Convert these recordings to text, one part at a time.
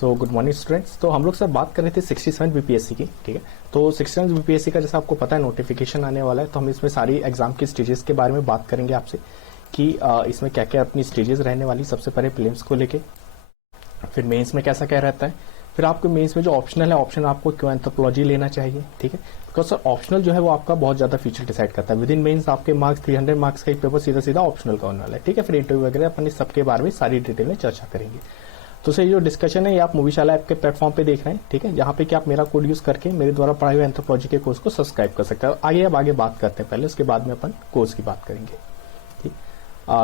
So good morning students. तो हम लोग सर बात कर रहे थे 67 बीपीएससी की, ठीक है। तो 67 बीपीएससी का जैसा आपको पता है नोटिफिकेशन आने वाला है, तो हम इसमें सारी एग्जाम की स्टेजेस के बारे में बात करेंगे आपसे कि इसमें क्या क्या अपनी स्टेजेस रहने वाली। सबसे पहले प्रीलिम्स को लेके, फिर मेंस में कैसा क्या रहता है, फिर आपको मेंस में जो ऑप्शनल है ऑप्शन आपको क्यों एंथ्रोपोलॉजी लेना चाहिए, ठीक है। बिकॉज सर ऑप्शनल जो है वो आपका बहुत ज्यादा फ्यूचर डिसाइड करता है। विद इन मेंस आपके मार्क्स 300 मार्क्स का एक पेपर सीधा सीधा ऑप्शनल का होने वाला है, ठीक है। फिर इंटरव्यू वगैरह अपन सबके बारे में सारी डिटेल में चर्चा करेंगे। तो सर जो डिस्कशन है ये आप मूवीशाला ऐप के प्लेटफॉर्म पे देख रहे हैं, ठीक है, जहां पे कि आप मेरा कोड यूज करके मेरे द्वारा पढ़ाए हुए एंथ्रोपोलॉजी के कोर्स को सब्सक्राइब कर सकते हैं। आगे अब आगे बात करते हैं, पहले उसके बाद में अपन कोर्स की बात करेंगे, ठीक।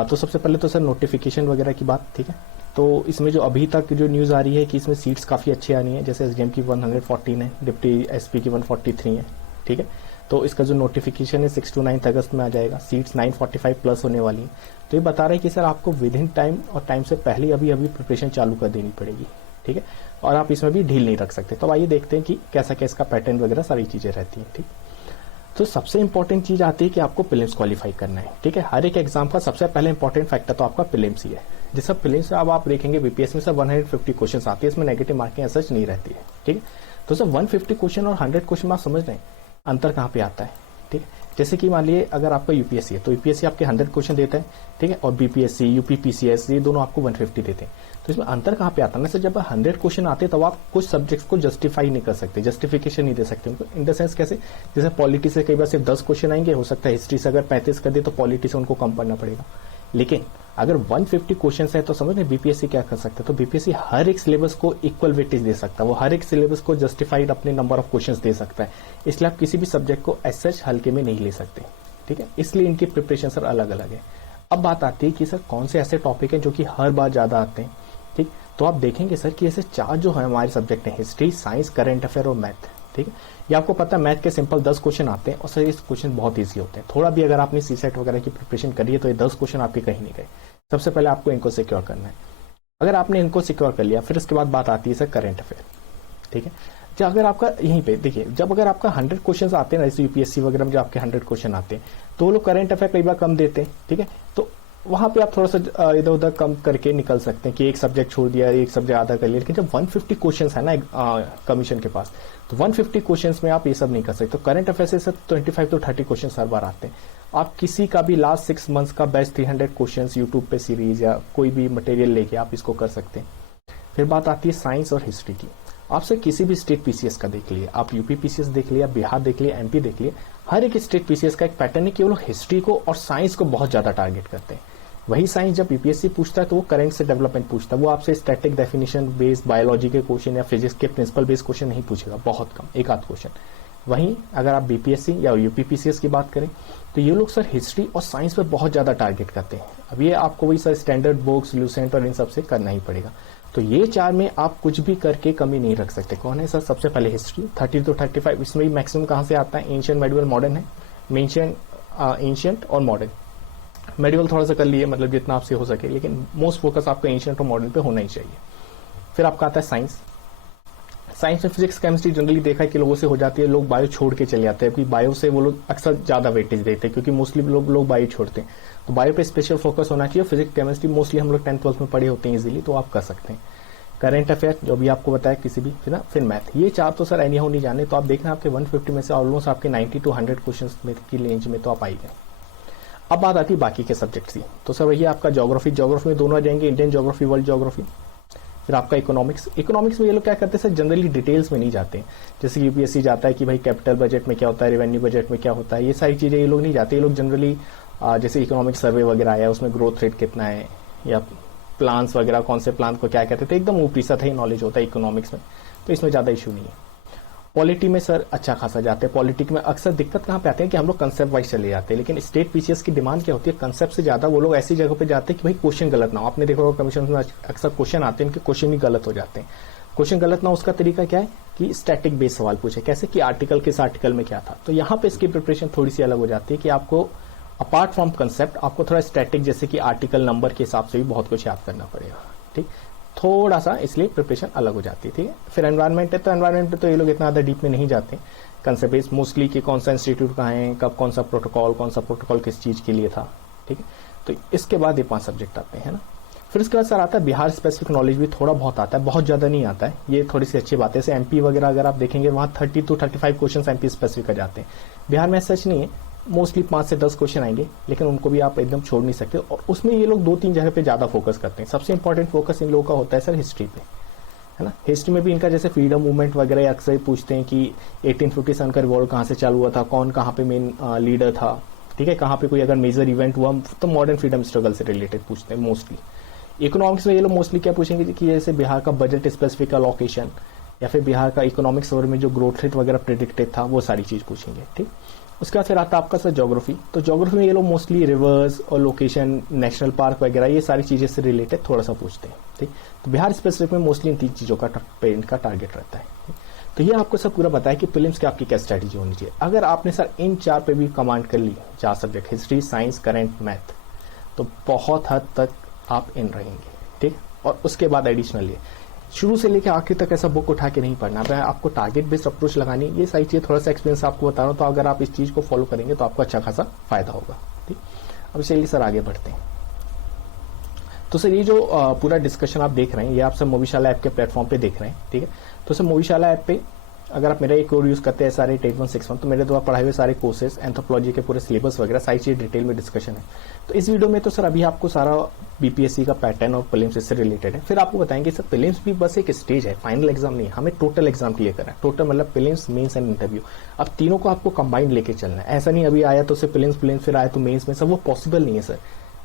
तो सबसे पहले तो सर नोटिफिकेशन वगैरह की बात, ठीक है। तो इसमें जो अभी तक जो न्यूज आ रही है कि इसमें सीट्स काफी अच्छी आ रही है, जैसे एसडीएम की 114 है, डिप्टी एसपी की 143 है, ठीक है। तो इसका जो नोटिफिकेशन है 6 to 9 अगस्त में आ जाएगा। सीट्स 945 प्लस होने वाली है। तो ये बता रहे हैं कि सर आपको विद इन टाइम और टाइम से पहले अभी प्रिपरेशन चालू कर देनी पड़ेगी, ठीक है। और आप इसमें भी ढील नहीं रख सकते। तो आइए देखते हैं कि कैसा क्या इसका पैटर्न वगैरह सारी चीजें रहती हैं, ठीक। तो सबसे इंपॉर्टेंट चीज आती है कि आपको प्रीलिम्स क्वालिफाई करना है, ठीक है। हर एक एग्जाम का सबसे पहले इंपॉर्टेंट फैक्टर तो आपका प्रीलिम्स ही है। जैसे प्रीलिम्स अब आप देखेंगे बीपीएस में सर 150 क्वेश्चन आती है, इसमें नेगेटिव मार्किंग सच नहीं रहती है, ठीक है। तो सर 150 क्वेश्चन और 100 क्वेश्चन आप समझ रहे हैं अंतर कहां पे आता है, ठीक है। जैसे कि मान लिए अगर आपका यूपीएससी है तो यूपीएससी आपके 100 क्वेश्चन देता है, ठीक है, और बीपीएससी यूपीपीसीएस ये दोनों आपको 150 देते हैं। तो इसमें अंतर कहां पे आता है ना सर, जब 100 क्वेश्चन आते हैं तब आप कुछ सब्जेक्ट्स को जस्टिफाई नहीं कर सकते, जस्टिफिकेशन नहीं दे सकते उनको। इन द सेंस कैसे, जैसे पॉलिटी से कई बार सिर्फ 10 क्वेश्चन आएंगे, हो सकता है हिस्ट्री से अगर 35 कर दे तो पॉलिटी से उनको कम पढ़ना पड़ेगा। लेकिन अगर 150 क्वेश्चन है तो समझ में बीपीएससी क्या कर सकता है, तो बीपीएससी हर एक सिलेबस को इक्वल वेटेज दे सकता है, वो हर एक सिलेबस को जस्टिफाइड अपने नंबर ऑफ क्वेश्चंस दे सकता है। इसलिए आप किसी भी सब्जेक्ट को एज सच हल्के में नहीं ले सकते, ठीक है। इसलिए इनकी प्रिपरेशन सर अलग अलग है। अब बात आती है कि सर कौन से ऐसे टॉपिक हैं जो कि हर बार ज्यादा आते हैं, ठीक। तो आप देखेंगे सर कि ऐसे 4 जो है हमारे सब्जेक्ट हैं, हिस्ट्री, साइंस, करंट अफेयर और मैथ, ठीक है। ये आपको पता है मैथ के सिंपल 10 क्वेश्चन आते हैं और सर ये क्वेश्चन बहुत ईजी होते हैं। थोड़ा भी अगर आपने सीसेट वगैरह की प्रिपरेशन करी है तो ये 10 क्वेश्चन आपके कहीं नहीं गए। सबसे पहले आपको इनको सिक्योर करना है। अगर आपने इनको सिक्योर कर लिया फिर उसके बाद बात आती है सर करंट अफेयर, ठीक है। जब अगर आपका यहीं पे देखिए, जब अगर आपका 100 क्वेश्चन आते हैं ना, जैसे यूपीएससी वगैरह में जो आपके 100 क्वेश्चन आते हैं तो वो लोग करंट अफेयर कई बार कम देते हैं, ठीक है। तो वहां पे आप थोड़ा सा इधर उधर कम करके निकल सकते हैं कि एक सब्जेक्ट छोड़ दिया, एक सब्जेक्ट आधा कर लिया। लेकिन जब 150 क्वेश्चन है ना कमीशन के पास, तो 150 क्वेश्चन में आप ये सब नहीं कर सकते। तो करंट अफेयर से सर 25 to 30 क्वेश्चन हर बार आते हैं। आप किसी का भी लास्ट 6 मंथ्स का बेस्ट 300 क्वेश्चन यूट्यूब पे सीरीज या कोई भी मटेरियल लेके आप इसको कर सकते हैं। फिर बात आती है साइंस और हिस्ट्री की। आपसे किसी भी स्टेट पीसीएस का देख लिए, आप यूपी पीसीएस देख लिया, बिहार देख लिया, एमपी देख लिया, हर एक स्टेट पीसीएस का एक पैटर्न है कि वो लोग हिस्ट्री को और साइंस को बहुत ज्यादा टारगेट करते हैं। वही साइंस जब यूपीएससी पूछता है तो वो करंट से डेवलपमेंट पूछता है, वो आपसे स्टैटिक डेफिनेशन बेस्ड बायोलॉजी के क्वेश्चन या फिजिक्स के प्रिंसिपल बेस्ड क्वेश्चन नहीं पूछेगा, बहुत कम, एक आध क्वेश्चन। वहीं अगर आप बीपीएससी या यूपीपीसीएस की बात करें तो ये लोग सर हिस्ट्री और साइंस पे बहुत ज्यादा टारगेट करते हैं। अब ये आपको वही सर स्टैंडर्ड बुक्स, लूसेंट और इन सब से करना ही पड़ेगा। तो ये 4 में आप कुछ भी करके कमी नहीं रख सकते। कौन है सर, सबसे पहले हिस्ट्री 30 to 35, इसमें मैक्सिमम कहां से आता है, एंशिएंट, मेडिवल, मॉडर्न है। एंशिएंट और मॉडर्न, मेडिवल थोड़ा सा कर लिए, मतलब जितना आपसे हो सके, लेकिन मोस्ट फोकस आपका एंशिएंट और मॉडर्न पे होना ही चाहिए। फिर आपका आता है साइंस। साइंस में फिजिक्स, केमिस्ट्री जनरली देखा है कि लोगों से हो जाती है, लोग बायो छोड़ के चले जाते हैं, क्योंकि बायो से वो लोग अक्सर ज्यादा वेटेज देते हैं, क्योंकि मोस्टली लोग बायो छोड़ते हैं। तो बायो पे स्पेशल फोकस होना चाहिए। फिजिक्स, केमिस्ट्री मोस्टली हम लोग 10th 12th में पढ़े होते हैं इजीली, तो आप कर सकते हैं। करंट अफेयर जो भी आपको बताया किसी भी, फिर मैथ, ये 4 तो सर एनी हाउ नहीं जाने। तो आप देखना आपके 150 में से ऑलमोस्ट आपके 90 to 100 क्वेश्चन की रेंज में तो आप आई गए। अब बात आती है बाकी के सब्जेक्ट्स की। तो सर वही आपका ज्योग्राफी में दोनों आ जाएंगे, इंडियन ज्योग्राफी, वर्ल्ड ज्योग्राफी। फिर आपका इकोनॉमिक्स में ये लोग क्या करते हैं सर, जनरली डिटेल्स में नहीं जाते हैं। जैसे यूपीएससी जाता है कि भाई कैपिटल बजट में क्या होता है, रेवेन्यू बजट में क्या होता है, ये सारी चीजें ये लोग नहीं जाते। ये लोग जनरली जैसे इकोनॉमिक सर्वे वगैरह आया, उसमें ग्रोथ रेट कितना है, या प्लान्स वगैरह कौन से प्लान को क्या कहते थे, एकदम ऊपरी सतही नॉलेज होता है इकोनॉमिक्स में, तो इसमें ज्यादा इशू नहीं है। पॉलिटी में सर अच्छा खासा जाते हैं। पॉलिटिक में अक्सर दिक्कत कहां पे आते हैं कि हम लोग कंसेप्ट वाइज चले जाते हैं, लेकिन स्टेट पीसीएस की डिमांड क्या होती है, कंसेप्ट से ज्यादा वो लोग ऐसी जगह पे जाते हैं कि भाई क्वेश्चन गलत ना हो। आपने देखा होगा कमीशन में अक्सर क्वेश्चन आते हैं, इनके क्वेश्चन ही गलत हो जाते हैं। क्वेश्चन गलत ना, उसका तरीका क्या है कि स्टैटिक बेस्ड सवाल पूछे, कैसे कि आर्टिकल किस आर्टिकल में क्या था। तो यहाँ पे इसकी प्रिपरेशन थोड़ी सी अलग हो जाती है कि आपको अपार्ट फ्रॉम कंसेप्ट आपको थोड़ा स्टैटिक, जैसे कि आर्टिकल नंबर के हिसाब से भी बहुत कुछ याद करना पड़ेगा, ठीक, थोड़ा सा, इसलिए प्रिपरेशन अलग हो जाती है, ठीक है। फिर एनवायरमेंट है, तो एनवायरमेंट पे तो ये लोग इतना ज्यादा डीप में नहीं जाते। कंसेप्ट बेस्ड मोस्टली कि कौन सा इंस्टीट्यूट कहाँ है, कब कौन सा प्रोटोकॉल किस चीज के लिए था, ठीक है। तो इसके बाद ये 5 सब्जेक्ट आते हैं ना। फिर उसके बाद सर आता है बिहार स्पेसिफिक नॉलेज भी थोड़ा बहुत आता है, बहुत ज्यादा नहीं आता है, ये थोड़ी सी अच्छी बात है। जैसे एमपी वगैरह अगर आप देखेंगे वहां 30 to 35 क्वेश्चन एमपी स्पेसिफिक आ जाते हैं। बिहार में सच नहीं है, मोस्टली 5 से 10 क्वेश्चन आएंगे, लेकिन उनको भी आप एकदम छोड़ नहीं सकते। और उसमें ये लोग 2-3 जगह पे ज्यादा फोकस करते हैं। सबसे इंपॉर्टेंट फोकस इन लोगों का होता है सर हिस्ट्री पे, है ना। हिस्ट्री में भी इनका जैसे फ्रीडम मूवमेंट वगैरह अक्सर पूछते हैं कि 1857 का रिवॉल्ट कहाँ से चालू हुआ था, कौन कहाँ पे मेन लीडर था, ठीक है, कहाँ पे कोई अगर मेजर इवेंट हुआ तो मॉडर्न फ्रीडम स्ट्रगल से रिलेटेड पूछते हैं मोस्टली। इकोनॉमिक्स में ये लोग मोस्टली क्या पूछेंगे कि जैसे बिहार का बजट स्पेसिफिक अलोकेशन या फिर बिहार का इकोनॉमिक्स ओवर में जो ग्रोथ रेट वगैरह प्रेडिक्टेड था वो सारी चीज पूछेंगे, ठीक। उसके बाद फिर आता है आपका सर ज्योग्राफी। तो ज्योग्राफी में ये लोग मोस्टली रिवर्स और लोकेशन, नेशनल पार्क वगैरह ये सारी चीजें से रिलेटेड थोड़ा सा पूछते हैं, ठीक। तो बिहार स्पेसिफिक में मोस्टली इन 3 चीजों का इनका टारगेट रहता है। तो ये आपको सब पूरा बताया कि प्रीलिम्स की आपकी क्या स्ट्रेटेजी होनी चाहिए। अगर आपने सर इन 4 पे भी कमांड कर ली, 4 subject history, science, current, math, तो बहुत हद तक आप इन रहेंगे, ठीक। और उसके बाद एडिशनल शुरू से लेकर आखिर तक ऐसा बुक उठा के नहीं पढ़ना है, आपको टारगेट बेस्ड अप्रोच लगानी, ये सारी चीजें थोड़ा सा एक्सपीरियंस आपको बता रहा हूं। तो अगर आप इस चीज को फॉलो करेंगे तो आपको अच्छा खासा फायदा होगा, ठीक। अब चलिए सर आगे बढ़ते हैं। तो सर ये जो पूरा डिस्कशन आप देख रहे हैं ये आप सब मोविशाला ऐप के प्लेटफॉर्म पे देख रहे हैं, ठीक है। तो सर मोविशाला ऐप पे अगर आप मेरा एक कोड यूज करते हैं SRA 8161 तो मेरे द्वारा पढ़ाए हुए सारे कोर्सेज, एंथ्रोपोलॉजी के पूरे सिलेबस वगैरह सारी चीज डिटेल में डिस्कशन है। तो इस वीडियो में तो सर अभी आपको सारा बीपीएससी का पैटर्न और प्रीलिम्स इससे रिलेटेड है। फिर आपको बताएंगे सर प्रीलिम्स भी बस एक स्टेज है, फाइनल एग्जाम नहीं है, हमें टोटल एग्जाम क्लियर करना है। टोटल मतलब प्रीलिम्स, मेंस एंड इंटरव्यू। अब तीनों को आपको कंबाइंड लेके चलना है। ऐसा नहीं अभी आया तो सिर्फ प्रीलिम्स फिर आया तो मेंस में, सब वो पॉसिबल नहीं है सर।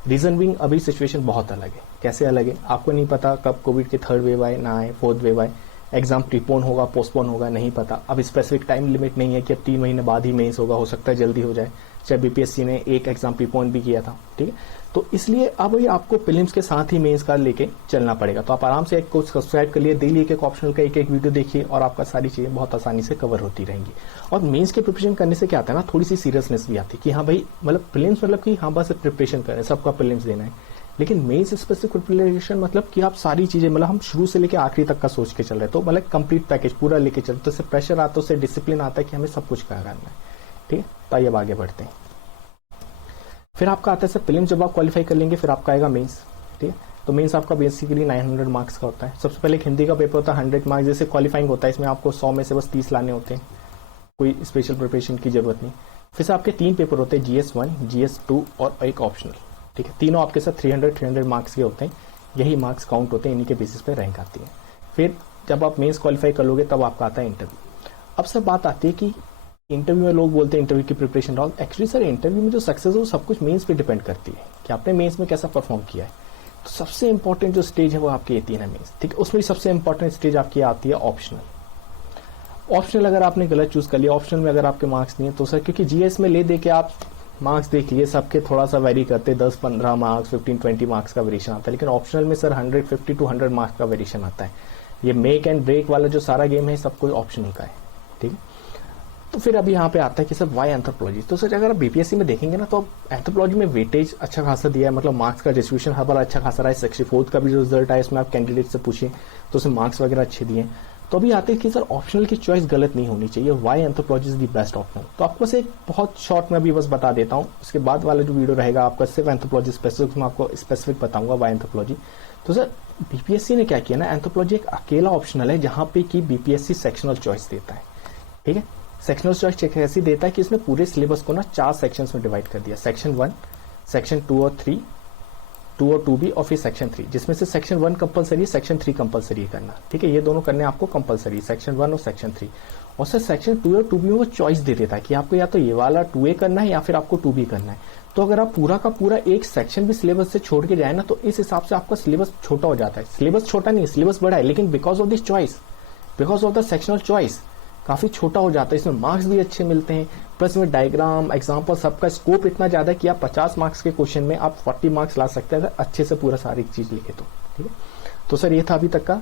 रीजन बिंग अभी सिचुएशन बहुत अलग है। कैसे अलग है आपको नहीं पता, कब कोविड के 3rd वेव आए ना आए, 4th वेव आए, एग्जाम प्रीपोन होगा, पोस्टपोन होगा, नहीं पता। अब स्पेसिफिक टाइम लिमिट नहीं है कि अब 3 महीने बाद ही मेंस होगा, हो सकता है जल्दी हो जाए। चाहे बीपीएससी ने एक एग्जाम प्रीपोन भी किया था, ठीक है। तो इसलिए अब ये आपको प्रीलिम्स के साथ ही मेंस का लेके चलना पड़ेगा। तो आप आराम से एक कोर्स सब्सक्राइब कर लिए, डेली एक ऑप्शनल का एक वीडियो देखिए और आपका सारी चीजें बहुत आसानी से कवर होती रहेंगी। और मेंस के प्रिपरेशन करने से क्या आता है ना, थोड़ी सी सीरियसनेस भी आती है कि हाँ भाई मतलब प्रीलिम्स मतलब कि हाँ बस प्रिपरेशन करें, सबका प्रीलिम्स देना है। लेकिन मेंस स्पेसिफिक प्रिपरेशन मतलब कि आप सारी चीजें मतलब हम शुरू से लेकर आखिरी तक का सोच के चल रहे हैं, तो मतलब कंप्लीट पैकेज पूरा लेके चलते, तो इससे प्रेशर आता है, उससे डिसिप्लिन आता है कि हमें सब कुछ करना है, ठीक है। तो आइए अब आगे बढ़ते हैं। फिर आपका आता है सर प्रीलिम्स जब आप क्वालिफाई कर लेंगे फिर आपका आएगा मेंस, ठीक है। तो मेंस आपका बेसिकली 900 मार्क्स का होता है। सबसे पहले एक हिंदी का पेपर होता है 100 मार्क्स, जैसे क्वालिफाइंग होता है, इसमें आपको 100 में से बस 30 लाने होते हैं, कोई स्पेशल प्रिपरेशन की जरूरत नहीं। फिर से आपके 3 पेपर होते हैं, GS1, GS2 और एक ऑप्शनल, ठीक है। तीनों आपके साथ 300 मार्क्स के होते हैं, यही मार्क्स काउंट होते हैं, इन्हीं के बेसिस पे रैंक आती है। फिर जब आप मेंस क्वालिफाई कर लोगे तब आपका आता है इंटरव्यू। अब सर बात आती है कि इंटरव्यू में लोग बोलते हैं इंटरव्यू की preparation role, actually sir interview में जो सक्सेस है वो सब कुछ मेंस पे डिपेंड करती है कि आपने मेंस में कैसा परफॉर्म किया है। तो सबसे इंपॉर्टेंट जो स्टेज है वो आपकी ये 3 है मेंस, ठीक है। उसमें सबसे इंपॉर्टेंट स्टेज आपकी आती है ऑप्शनल। ऑप्शनल अगर आपने गलत चूज कर लिया, ऑप्शनल में अगर आपके मार्क्स नहीं है तो सर, क्योंकि जीएस में ले दे के आप मार्क्स देख लिए, सबके थोड़ा सा वेरी करते, 10-15 मार्क्स, 15-20 मार्क्स का वेरिएशन आता है। लेकिन ऑप्शनल में सर 150 to 100 मार्क्स का वेरिएशन आता है। ये मेक एंड ब्रेक वाला जो सारा गेम है सब कुछ ऑप्शनल का है, ठीक है। तो फिर अभी यहाँ पे आता है कि सर वाई एंथ्रोपोलॉजी। तो सर अगर आप बीपीएससी में देखेंगे ना तो एंथ्रोपोलॉजी में वेटेज अच्छा खासा दिया है, मतलब मार्क्स का डिस्ट्रीब्यूशन हर बार अच्छा खासा रहा है। 64th का भी जो रिजल्ट आया इसमें आप कैंडिडेट से पूछिए तो उसमें मार्क्स वगैरह अच्छे दिए। तो अभी आते हैं कि सर ऑप्शनल की चॉइस गलत नहीं होनी चाहिए, why anthropology is the best option. तो आपको बस एक बहुत शॉर्ट में अभी बस बता देता हूँ, उसके बाद वाला जो वीडियो रहेगा आपका सिर्फ एंथ्रोपोलॉजी स्पेसिफिक, मैं आपको स्पेसिफिक बताऊंगा वाई एंथ्रोपोलॉजी। तो सर बीपीएससी ने क्या किया ना, एंथ्रोपोलॉजी एक अकेला ऑप्शनल है जहां पे कि बीपीएससी सेक्शनल चॉइस देता है, ठीक है। सेक्शनल चॉइस ऐसी देता है कि इसने पूरे सिलेबस को ना 4 सेक्शंस में डिवाइड कर दिया, सेक्शन 1, सेक्शन 2 और 3, 2 और 2B और फिर सेक्शन 3, जिसमें से सेक्शन 1 कंपलसरी है, सेक्शन 3 कंपलसरी करना, ठीक है। ये दोनों करने आपको कंपलसरी, सेक्शन 1 और सेक्शन 3। और सर सेक्शन 2 और 2B में वो चॉइस दे देता है कि आपको या तो ये वाला 2A करना है या फिर आपको 2B करना है। तो अगर आप पूरा का पूरा एक सेक्शन भी सिलेबस से छोड़ के जाए ना तो इस हिसाब से आपका सिलेबस छोटा हो जाता है। सिलेबस छोटा नहीं, सिलेबस बड़ा है, लेकिन because of this choice, because of the sectional choice काफी छोटा हो जाता है। इसमें मार्क्स भी अच्छे मिलते हैं, प्लस में डायग्राम, एग्जाम्पल, सबका स्कोप इतना ज्यादा है कि आप 50 मार्क्स के क्वेश्चन में आप 40 मार्क्स ला सकते हैं अगर अच्छे से पूरा सारी चीज लिखे तो, ठीक है। तो सर ये था अभी तक का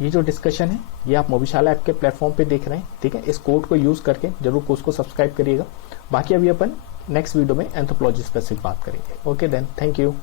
ये जो डिस्कशन है, ये आप मोविशाला ऐप के प्लेटफॉर्म पे देख रहे हैं, ठीक है। इस कोड को यूज करके जरूर कोर्स को सब्सक्राइब करिएगा। बाकी अभी अपन नेक्स्ट वीडियो में एंथ्रोपोलॉजी स्पेसिफिक बात करेंगे। Okay then, thank you.